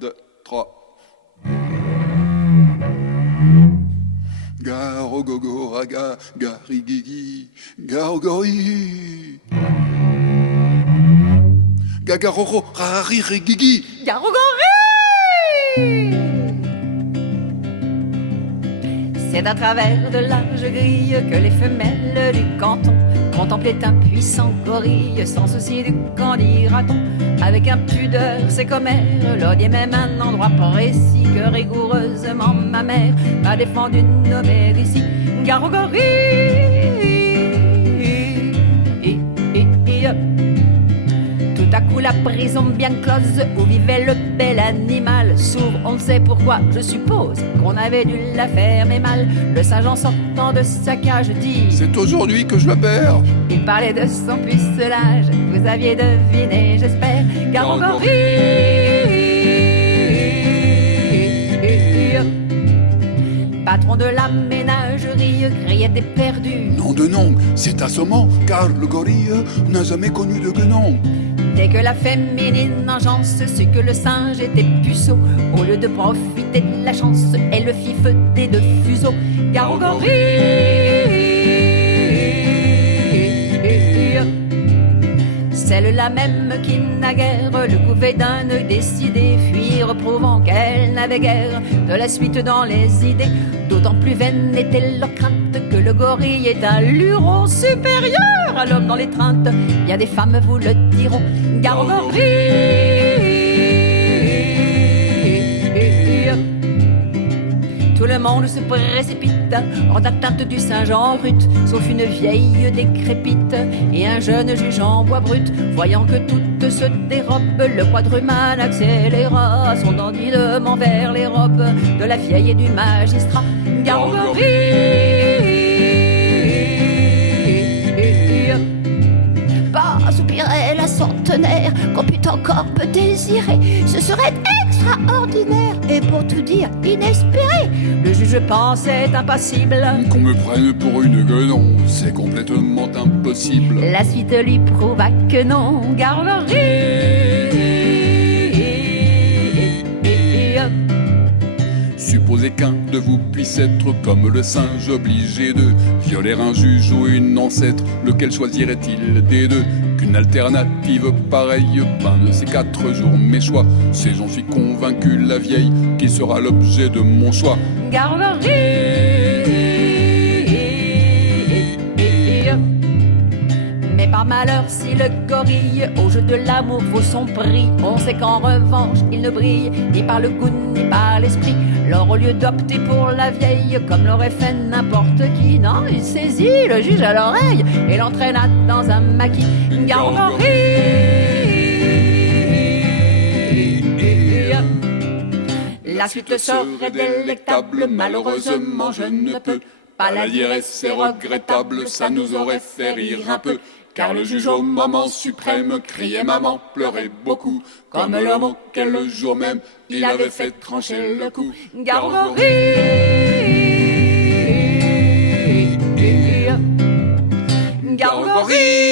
2, 3. Garogogoraga, garigigi, garogori. Gagaroro, raririgigi. Garogori! C'est à travers de larges grilles que les femelles du canton contemplaient un puissant gorille sans souci du qu'en dira-t-on. Avec impudeur, c'est commère, l'odier même un endroit précis que rigoureusement ma mère m'a défendu de nommer ici Garogori. Tout à coup la prison bien close où vivait le bel animal s'ouvre, on ne sait pourquoi, je suppose qu'on avait dû la fermer mal. Le singe en sortant de sa cage dit: c'est aujourd'hui que je la perds. Il parlait de son pucelage, vous aviez deviné, j'espère. Garogori. Patron de la ménagerie criait éperdu: Nom de nom, c'est assommant, car le gorille n'a jamais connu de guenon. Dès que la féminine engeance sut que le singe était puceau, au lieu de profiter de la chance, elle le fit feuter de fuseaux. Garogori. Celle-là même qui naguère le couvait d'un œil décidé, fuir prouvant qu'elle n'avait guère de la suite dans les idées. D'autant plus vaine était leur crainte que le gorille est un luron supérieur à l'homme dans l'étreinte. Bien des femmes vous le diront. Garogori. Tout le monde se précipite hors d'atteinte du singe en rut, sauf une vieille décrépite et un jeune juge en bois brut. Voyant que tout se dérobe, le quadrumane accéléra son dandinement vers les robes de la vieille et du magistrat. Garogori. Pas soupirait la centenaire qu'on pût encore peu désirer. Ce serait extraordinaire et pour tout dire inespéré. Le juge pensait impassible qu'on me prenne pour une guenon, c'est complètement impossible. La suite lui prouva que non. Garogori. Supposez qu'un de vous puisse être comme le singe, obligé de violer un juge ou une ancêtre. Lequel choisirait-il des deux? Qu'une alternative pareille, un de ces 4 jours mes choix. C'est j'en suis convaincu la vieille qui sera l'objet de mon choix. Garogori. Mais par malheur si le gorille au jeu de l'amour vaut son prix, on sait qu'en revanche il ne brille ni par le goût ni par l'esprit. Alors au lieu d'opter pour la vieille comme l'aurait fait n'importe qui, non, il saisit le juge à l'oreille et l'entraîna dans un maquis. Garogori. La suite serait délectable, malheureusement je ne peux pas la dire et c'est regrettable, ça nous aurait fait rire un peu. Car le juge au moment suprême criait maman, pleurait beaucoup, comme l'homme auquel le jour même il avait fait trancher le cou. Garogori. Garogori.